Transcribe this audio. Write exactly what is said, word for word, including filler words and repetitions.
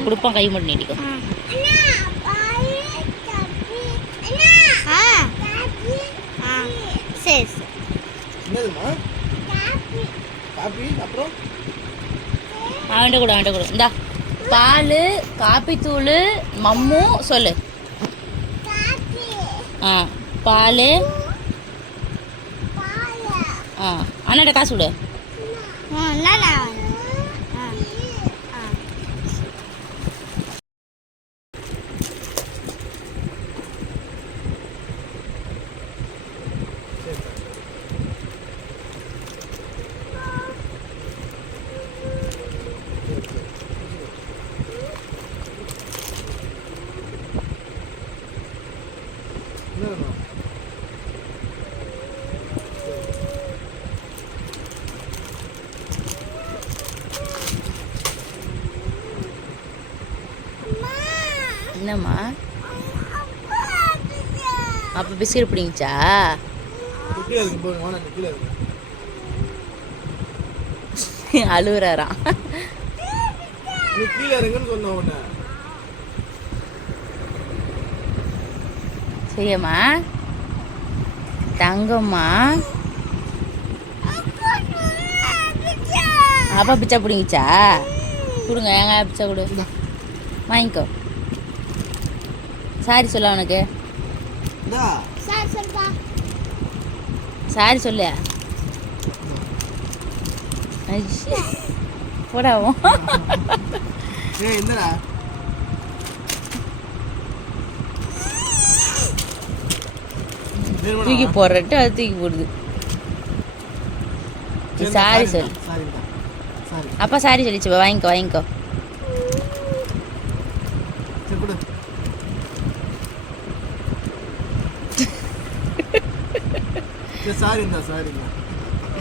கொடுப்பான், கை மட்டும் நீட்டிக்கும். சரி அவன்கிட்ட கூட அவன்கிட்ட கூட இந்தா பால், காப்பி தூள், மம்மு சொல்லு. ஆ பால். ஆ அண்ணாட்ட காசு விடு. என்னம்மா அப்போ பிஸ்கட் பிடிங்கிச்சா? அழுகுறாராம். சரியாம்மா தங்கம்மா. அப்பா பிச்சா பிடிங்கிச்சா? கொடுங்க, எங்க பிச்சா கொடு, வாங்கிக்கோ. சாரி சொல்ல அவனுக்கு, சாரி சொல்லு. போடாவும் தூக்கி போடுறட்டு அது தூக்கி போடுது. சாரி சொல்லு. அப்பா சாரி சொல்லிச்சு, வாங்கிக்கோ வாங்கிக்கோ. Sorry sorry